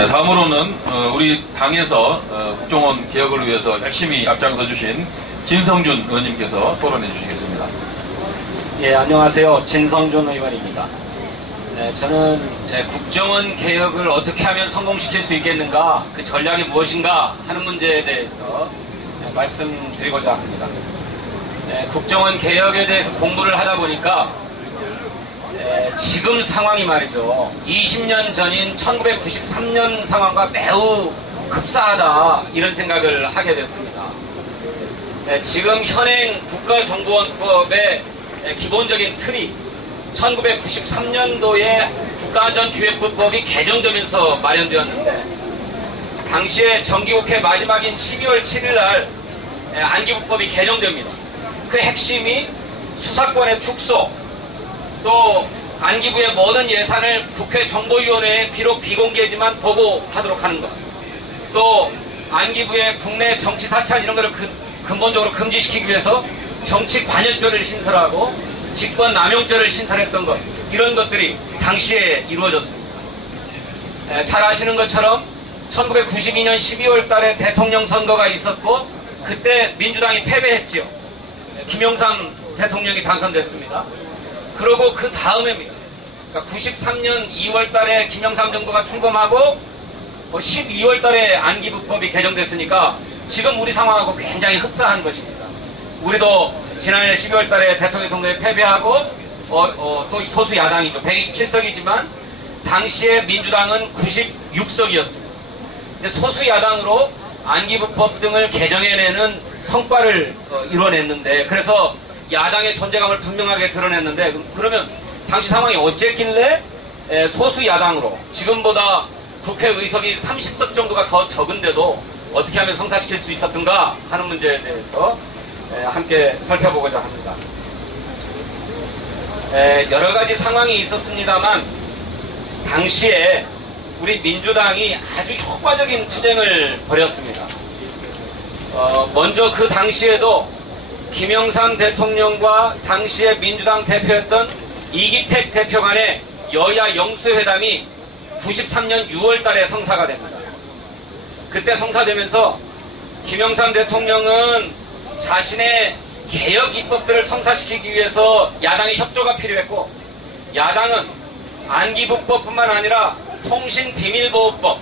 네, 다음으로는 우리 당에서 국정원 개혁을 위해서 열심히 앞장서 주신 진성준 의원님께서 토론해 주시겠습니다. 예, 안녕하세요. 진성준 의원입니다. 네, 저는 국정원 개혁을 어떻게 하면 성공시킬 수 있겠는가, 그 전략이 무엇인가 하는 문제에 대해서 말씀드리고자 합니다. 국정원 개혁에 대해서 공부를 하다 보니까 지금 상황이 말이죠, 20년 전인 1993년 상황과 매우 흡사하다, 이런 생각을 하게 됐습니다. 지금 현행 국가정보원법의 기본적인 틀이 1993년도에 국가안전기획부법이 개정되면서 마련되었는데, 당시에 정기국회 마지막인 12월 7일날 안기부법이 개정됩니다. 그 핵심이 수사권의 축소, 또 안기부의 모든 예산을 국회 정보위원회에 비록 비공개지만 보고하도록 하는 것, 또 안기부의 국내 정치 사찰 이런 것을 근본적으로 금지시키기 위해서 정치 관여죄를 신설하고 직권 남용죄를 신설했던 것, 이런 것들이 당시에 이루어졌습니다. 잘 아시는 것처럼 1992년 12월 달에 대통령 선거가 있었고, 그때 민주당이 패배했지요. 김영삼 대통령이 당선됐습니다. 그리고 그 다음에입니다. 그러니까 93년 2월 달에 김영삼 정부가 출범하고 12월 달에 안기부법이 개정됐으니까 지금 우리 상황하고 굉장히 흡사한 것입니다. 우리도 지난해 12월 달에 대통령 선거에 패배하고 또 소수 야당이죠. 127석이지만 당시에 민주당은 96석이었습니다. 소수 야당으로 안기부법 등을 개정해내는 성과를 이뤄냈는데, 그래서 야당의 존재감을 분명하게 드러냈는데, 그러면 당시 상황이 어쨌길래 소수 야당으로 지금보다 국회 의석이 30석 정도가 더 적은데도 어떻게 하면 성사시킬 수 있었던가 하는 문제에 대해서 함께 살펴보고자 합니다. 여러 가지 상황이 있었습니다만, 당시에 우리 민주당이 아주 효과적인 투쟁을 벌였습니다. 먼저 그 당시에도 김영삼 대통령과 당시의 민주당 대표였던 이기택 대표 간의 여야 영수회담이 93년 6월 달에 성사가 됩니다. 그때 성사되면서 김영삼 대통령은 자신의 개혁 입법들을 성사시키기 위해서 야당의 협조가 필요했고, 야당은 안기부법뿐만 아니라 통신비밀보호법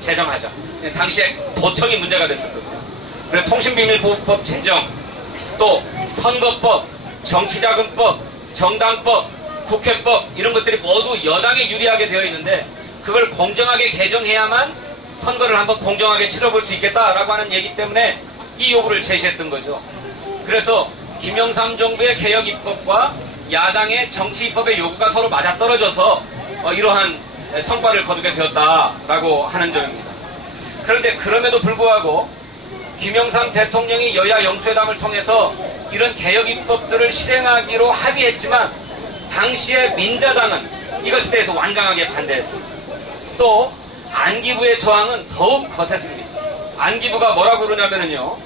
제정하자. 당시에 도청이 문제가 됐었거든요. 그래서 통신비밀보호법 제정, 또 선거법, 정치자금법, 정당법, 국회법, 이런 것들이 모두 여당에 유리하게 되어 있는데, 그걸 공정하게 개정해야만 선거를 한번 공정하게 치러볼 수 있겠다라고 하는 얘기 때문에 이 요구를 제시했던 거죠. 그래서 김영삼 정부의 개혁 입법과 야당의 정치 입법의 요구가 서로 맞아떨어져서 이러한 성과를 거두게 되었다라고 하는 점입니다. 그런데 그럼에도 불구하고 김영삼 대통령이 여야 영수회담을 통해서 이런 개혁 입법들을 실행하기로 합의했지만, 당시에 민자당은 이것에 대해서 완강하게 반대했습니다. 또 안기부의 저항은 더욱 거셌습니다. 안기부가 뭐라고 그러냐면요,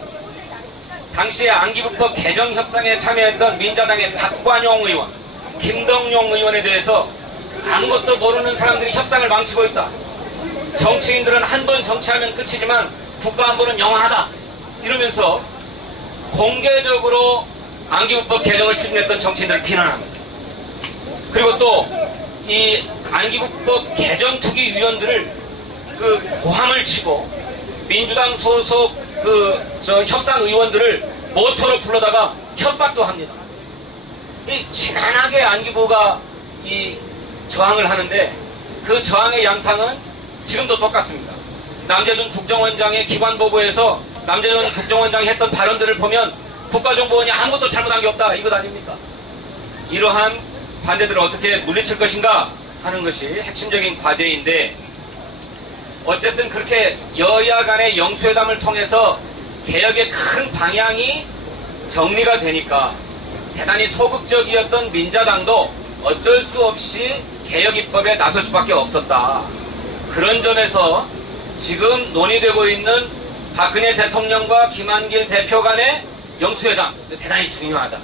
당시에 안기부법 개정 협상에 참여했던 민자당의 박관용 의원, 김덕용 의원에 대해서 아무것도 모르는 사람들이 협상을 망치고 있다. 정치인들은 한 번 정치하면 끝이지만 국가안보는 영원하다. 이러면서 공개적으로 안기부법 개정을 추진했던 정치인들을 비난합니다. 그리고 또 이 안기부법 개정 투기 위원들을 고함을 치고, 민주당 소속 협상 의원들을 모처로 불러다가 협박도 합니다. 지난하게 안기부가 저항을 하는데, 그 저항의 양상은 지금도 똑같습니다. 남재준 국정원장의 기관보고에서 남재준 국정원장이 했던 발언들을 보면 국가정보원이 아무것도 잘못한 게 없다, 이것 아닙니까? 이러한 반대들을 어떻게 물리칠 것인가 하는 것이 핵심적인 과제인데, 어쨌든 그렇게 여야 간의 영수회담을 통해서 개혁의 큰 방향이 정리가 되니까 대단히 소극적이었던 민자당도 어쩔 수 없이 개혁 입법에 나설 수밖에 없었다. 그런 점에서 지금 논의되고 있는 박근혜 대통령과 김한길 대표 간의 영수회담, 대단히 중요하다.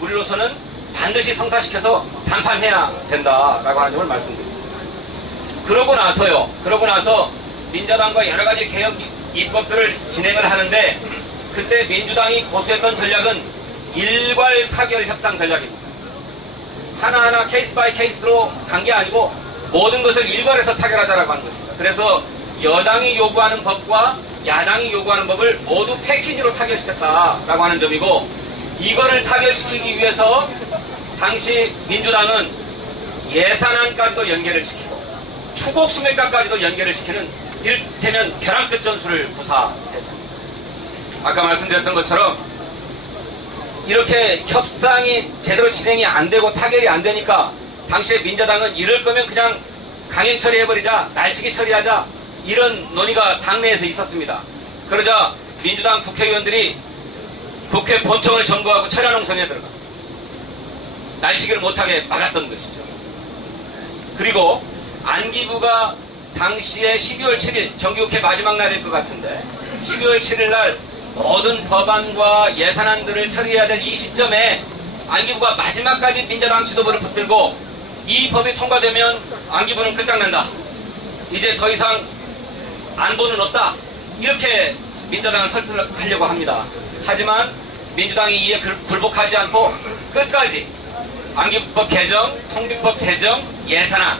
우리로서는 반드시 성사시켜서 단판해야 된다라고 하는 점을 말씀드립니다. 그러고 나서 민자당과 여러 가지 개혁 입법들을 진행을 하는데 그때 민주당이 고수했던 전략은 일괄 타결 협상 전략입니다. 하나하나 케이스 바이 케이스로 간 게 아니고 모든 것을 일괄해서 타결하자라고 하는 것입니다. 그래서 여당이 요구하는 법과 야당이 요구하는 법을 모두 패키지로 타결시켰다라고 하는 점이고, 이거를 타결시키기 위해서 당시 민주당은 예산안까지도 연계를 시키고 추곡 수매가까지도 연계를 시키는 이를테면 벼랑끝 전술을 구사했습니다. 아까 말씀드렸던 것처럼 이렇게 협상이 제대로 진행이 안 되고 타결이 안 되니까 당시에 민자당은 이럴 거면 그냥 강행 처리해버리자, 날치기 처리하자, 이런 논의가 당내에서 있었습니다. 그러자 민주당 국회의원들이 국회 본청을 점거하고 철야농성에 들어가 날치기를 못하게 막았던 것이죠. 그리고 안기부가 당시에 12월 7일 정기국회 마지막 날일 것 같은데 12월 7일 날 모든 법안과 예산안들을 처리해야 될 이 시점에 안기부가 마지막까지 민자당 지도부를 붙들고 이 법이 통과되면 안기부는 끝장난다, 이제 더 이상 안보는 없다, 이렇게 민자당을 설득하려고 합니다. 하지만 민주당이 이에 굴복하지 않고 끝까지 안기부법 개정, 통비법 제정, 예산안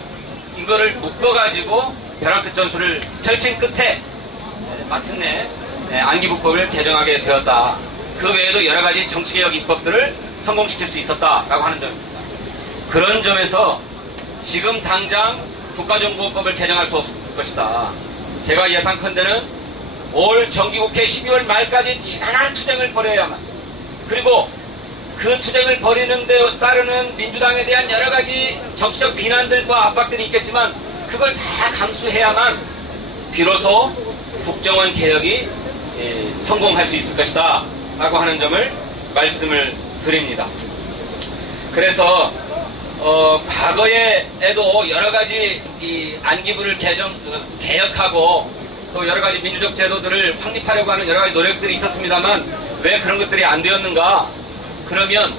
이거를 묶어가지고 벼랑끝 전술을 펼친 끝에 마침내 안기부법을 개정하게 되었다. 그 외에도 여러 가지 정치개혁 입법들을 성공시킬 수 있었다라고 하는 점입니다. 그런 점에서 지금 당장 국가정보법을 개정할 수 없을 것이다. 제가 예상컨대는 올 정기국회 12월 말까지 지난한 투쟁을 벌여야만, 그리고 그 투쟁을 벌이는 데 따르는 민주당에 대한 여러 가지 정치적 비난들과 압박들이 있겠지만 그걸 다 감수해야만 비로소 국정원 개혁이 성공할 수 있을 것이다 라고 하는 점을 말씀을 드립니다. 그래서 과거에도 여러 가지 이 안기부를 개혁하고 또 여러 가지 민주적 제도들을 확립하려고 하는 여러 가지 노력들이 있었습니다만 왜 그런 것들이 안 되었는가? 그러면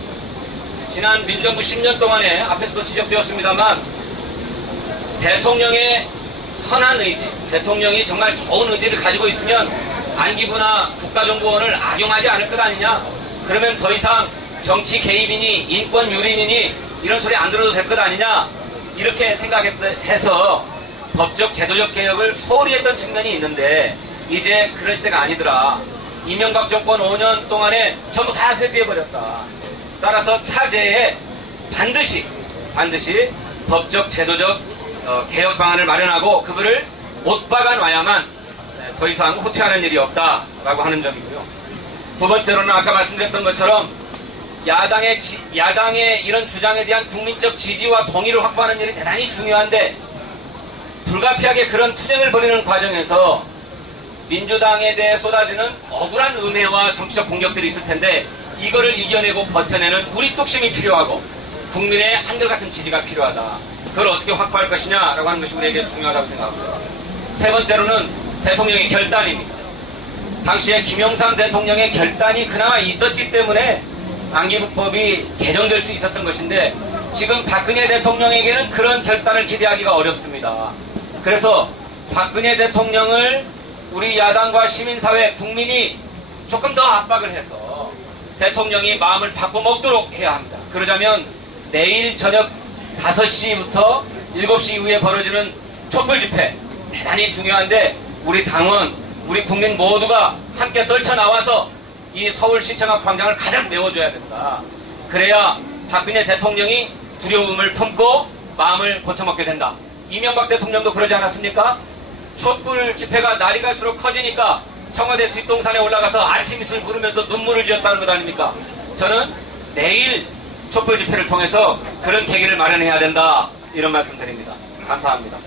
지난 민주정부 10년 동안에 앞에서도 지적되었습니다만 대통령의 선한 의지, 대통령이 정말 좋은 의지를 가지고 있으면 안기부나 국가정보원을 악용하지 않을 것 아니냐? 그러면 더 이상 정치 개입이니 인권 유린이니 이런 소리 안 들어도 될 것 아니냐? 이렇게 생각해서 법적 제도적 개혁을 소홀히 했던 측면이 있는데 이제 그런 시대가 아니더라. 이명박 정권 5년 동안에 전부 다 회피해버렸다. 따라서 차제에 반드시 법적 제도적 개혁 방안을 마련하고 그거를 못 박아놔야만 더 이상 후퇴하는 일이 없다라고 하는 점이고요. 두 번째로는 아까 말씀드렸던 것처럼 야당의 이런 주장에 대한 국민적 지지와 동의를 확보하는 일이 대단히 중요한데 불가피하게 그런 투쟁을 벌이는 과정에서 민주당에 대해 쏟아지는 억울한 음해와 정치적 공격들이 있을 텐데 이거를 이겨내고 버텨내는 우리 뚝심이 필요하고 국민의 한결같은 지지가 필요하다. 그걸 어떻게 확보할 것이냐라고 하는 것이 우리에게 중요하다고 생각합니다. 세 번째로는 대통령의 결단입니다. 당시에 김영삼 대통령의 결단이 그나마 있었기 때문에 안기부법이 개정될 수 있었던 것인데 지금 박근혜 대통령에게는 그런 결단을 기대하기가 어렵습니다. 그래서 박근혜 대통령을 우리 야당과 시민사회, 국민이 조금 더 압박을 해서 대통령이 마음을 바꿔먹도록 해야 합니다. 그러자면 내일 저녁 5시부터 7시 이후에 벌어지는 촛불 집회 대단히 중요한데 우리 당원, 우리 국민 모두가 함께 떨쳐나와서 이 서울시청 앞 광장을 가득 메워줘야 된다. 그래야 박근혜 대통령이 두려움을 품고 마음을 고쳐먹게 된다. 이명박 대통령도 그러지 않았습니까? 촛불 집회가 날이 갈수록 커지니까 청와대 뒷동산에 올라가서 아침 이슬 부르면서 눈물을 지었다는 것 아닙니까? 저는 내일 촛불 집회를 통해서 그런 계기를 마련해야 된다. 이런 말씀 드립니다. 감사합니다.